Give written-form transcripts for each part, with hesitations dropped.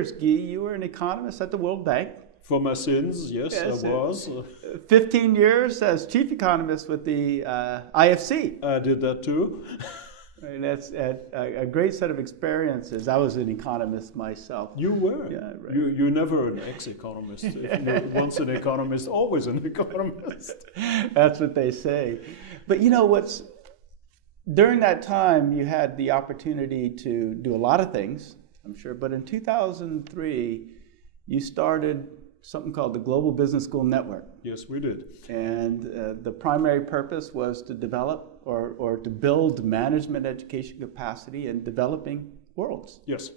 years, Guy, you were an economist at the World Bank. For my sins, yes, I was. 15 years as chief economist with the IFC. I did that too. And that's a great set of experiences. I was an economist myself. You were. Yeah, right. You're never an ex-economist. If you're once an economist, always an economist. That's what they say. But you know during that time, you had the opportunity to do a lot of things, I'm sure. But in 2003, you started something called the Global Business School Network. Yes, we did. And the primary purpose was to develop or to build management education capacity in developing worlds. Yes.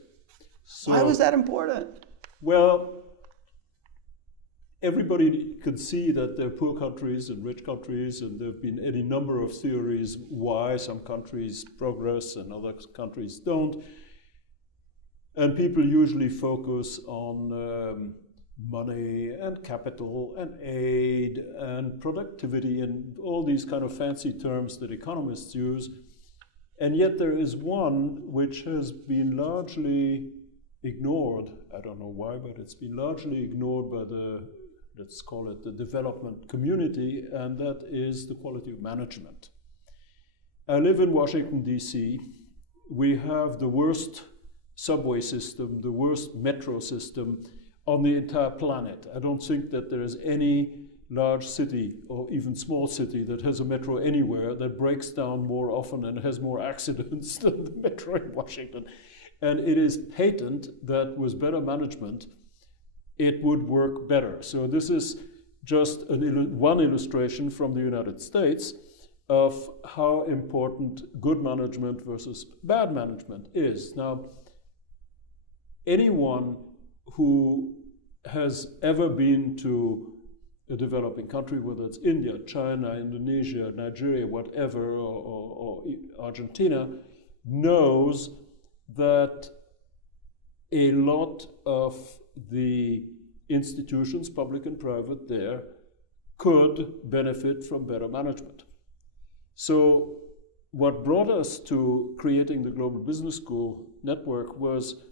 So, why was that important? Well, everybody can see that there are poor countries and rich countries, and there have been any number of theories why some countries progress and other countries don't. And people usually focus on money and capital and aid and productivity and all these kind of fancy terms that economists use. And yet there is one which has been largely ignored. I don't know why, but it's been largely ignored by let's call it the development community, and that is the quality of management. I live in Washington, D.C. We have the worst subway system, the worst metro system on the entire planet. I don't think that there is any large city or even small city that has a metro anywhere that breaks down more often and has more accidents than the metro in Washington. And it is patent that with better management, it would work better. So this is just one illustration from the United States of how important good management versus bad management is. Now, anyone who has ever been to a developing country, whether it's India, China, Indonesia, Nigeria, whatever, or Argentina, knows that a lot of the institutions, public and private there, could benefit from better management. So what brought us to creating the Global Business School Network was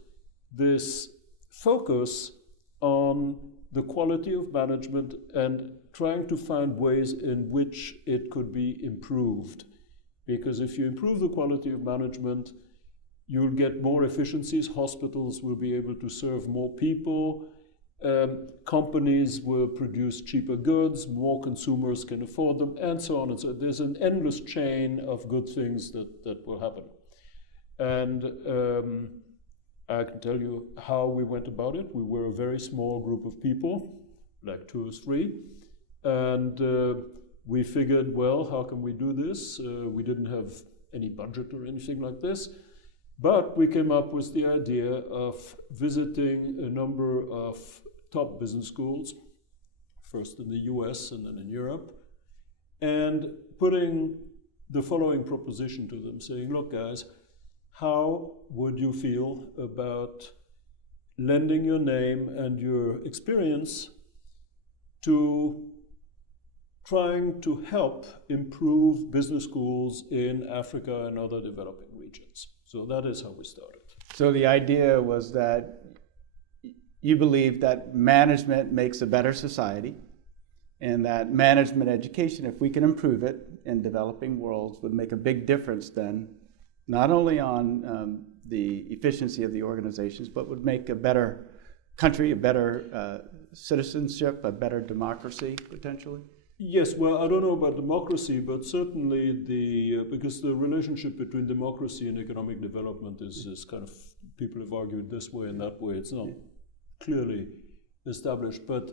this focus on the quality of management and trying to find ways in which it could be improved. Because if you improve the quality of management, you'll get more efficiencies. Hospitals will be able to serve more people. Companies will produce cheaper goods, more consumers can afford them, and so on and so on. There's an endless chain of good things that will happen. And I can tell you how we went about it. We were a very small group of people, like 2 or 3, and we figured, well, how can we do this? We didn't have any budget or anything like this, but we came up with the idea of visiting a number of top business schools, first in the US and then in Europe, and putting the following proposition to them, saying, look, guys, how would you feel about lending your name and your experience to trying to help improve business schools in Africa and other developing regions? So that is how we started. So the idea was that you believe that management makes a better society, and that management education, if we can improve it in developing worlds, would make a big difference then, not only on the efficiency of the organizations, but would make a better country, a better citizenship, a better democracy, potentially? Yes, well, I don't know about democracy, but certainly because the relationship between democracy and economic development is kind of, people have argued this way and that way. It's not clearly established, but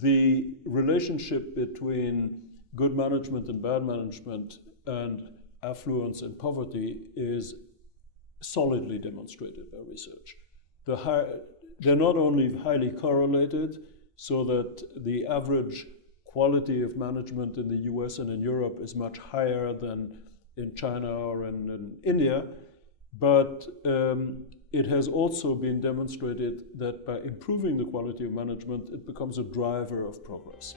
the relationship between good management and bad management and affluence and poverty is solidly demonstrated by research. They're not only highly correlated, so that the average quality of management in the US and in Europe is much higher than in China or in India, but it has also been demonstrated that by improving the quality of management, it becomes a driver of progress.